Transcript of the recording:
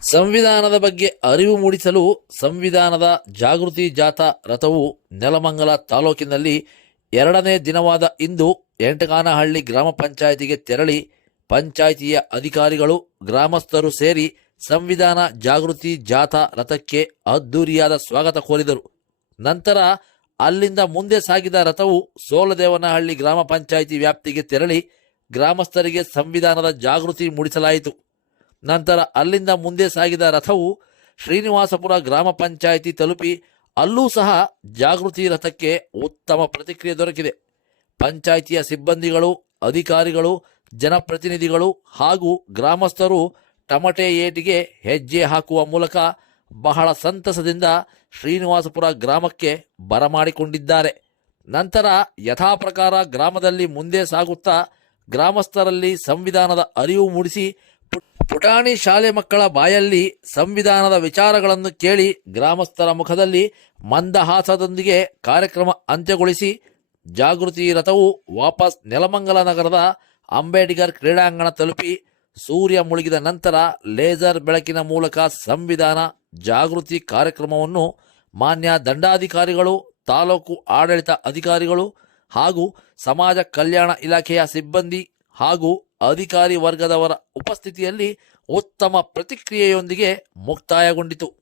ಸಂವಿಧಾನದ ಬಗ್ಗೆ ಅರಿವು ಮೂಡಿಸಲು ಸಂವಿಧಾನದ ಜಾಗೃತಿ ಜಾಥಾ ರಥವು ನೆಲಮಂಗಲ ತಾಲೂಕಿನಲ್ಲಿ ಎರಡನೇ ದಿನವಾದ ಇಂದು ಎಂಟಗಾನಹಳ್ಳಿ ಗ್ರಾಮ ಪಂಚಾಯಿತಿಗೆ ತೆರಳಿ ಪಂಚಾಯಿತಿಯ ಅಧಿಕಾರಿಗಳು, ಗ್ರಾಮಸ್ಥರು ಸೇರಿ ಸಂವಿಧಾನ ಜಾಗೃತಿ ಜಾಥಾ ರಥಕ್ಕೆ ಅದ್ದೂರಿಯಾದ ಸ್ವಾಗತ ಕೋರಿದರು. ನಂತರ ಅಲ್ಲಿಂದ ಮುಂದೆ ಸಾಗಿದ ರಥವು ಸೋಲದೇವನಹಳ್ಳಿ ಗ್ರಾಮ ಪಂಚಾಯಿತಿ ವ್ಯಾಪ್ತಿಗೆ ತೆರಳಿ ಗ್ರಾಮಸ್ಥರಿಗೆ ಸಂವಿಧಾನದ ಜಾಗೃತಿ ಮೂಡಿಸಲಾಯಿತು. ನಂತರ ಅಲ್ಲಿಂದ ಮುಂದೆ ಸಾಗಿದ ರಥವು ಶ್ರೀನಿವಾಸಪುರ ಗ್ರಾಮ ಪಂಚಾಯಿತಿ ತಲುಪಿ ಅಲ್ಲೂ ಸಹ ಜಾಗೃತಿ ರಥಕ್ಕೆ ಉತ್ತಮ ಪ್ರತಿಕ್ರಿಯೆ ದೊರಕಿದೆ. ಪಂಚಾಯಿತಿಯ ಸಿಬ್ಬಂದಿಗಳು, ಅಧಿಕಾರಿಗಳು, ಜನಪ್ರತಿನಿಧಿಗಳು ಹಾಗೂ ಗ್ರಾಮಸ್ಥರು ಟಮಟೆ ಏಟಿಗೆ ಹೆಜ್ಜೆ ಹಾಕುವ ಮೂಲಕ ಬಹಳ ಸಂತಸದಿಂದ ಶ್ರೀನಿವಾಸಪುರ ಗ್ರಾಮಕ್ಕೆ ಬರಮಾಡಿಕೊಂಡಿದ್ದಾರೆ. ನಂತರ ಯಥಾಪ್ರಕಾರ ಗ್ರಾಮದಲ್ಲಿ ಮುಂದೆ ಸಾಗುತ್ತಾ ಗ್ರಾಮಸ್ಥರಲ್ಲಿ ಸಂವಿಧಾನದ ಅರಿವು ಮೂಡಿಸಿ ಪುಟಾಣಿ ಶಾಲೆ ಮಕ್ಕಳ ಬಾಯಲ್ಲಿ ಸಂವಿಧಾನದ ವಿಚಾರಗಳನ್ನು ಕೇಳಿ ಗ್ರಾಮಸ್ಥರ ಮುಖದಲ್ಲಿ ಮಂದಹಾಸದೊಂದಿಗೆ ಕಾರ್ಯಕ್ರಮ ಅಂತ್ಯಗೊಳಿಸಿ ಜಾಗೃತಿ ರಥವು ವಾಪಸ್ ನೆಲಮಂಗಲ ನಗರದ ಅಂಬೇಡ್ಕರ್ ಕ್ರೀಡಾಂಗಣ ತಲುಪಿ ಸೂರ್ಯ ಮುಳುಗಿದ ನಂತರ ಲೇಸರ್ ಬೆಳಕಿನ ಮೂಲಕ ಸಂವಿಧಾನ ಜಾಗೃತಿ ಕಾರ್ಯಕ್ರಮವನ್ನು ಮಾನ್ಯ ದಂಡಾಧಿಕಾರಿಗಳು, ತಾಲೂಕು ಆಡಳಿತ ಅಧಿಕಾರಿಗಳು ಹಾಗೂ ಸಮಾಜ ಕಲ್ಯಾಣ ಇಲಾಖೆಯ ಸಿಬ್ಬಂದಿ ಹಾಗೂ ಅಧಿಕಾರಿ ವರ್ಗದವರ ಉಪಸ್ಥಿತಿಯಲ್ಲಿ ಉತ್ತಮ ಪ್ರತಿಕ್ರಿಯೆಯೊಂದಿಗೆ ಮುಕ್ತಾಯಗೊಂಡಿತು.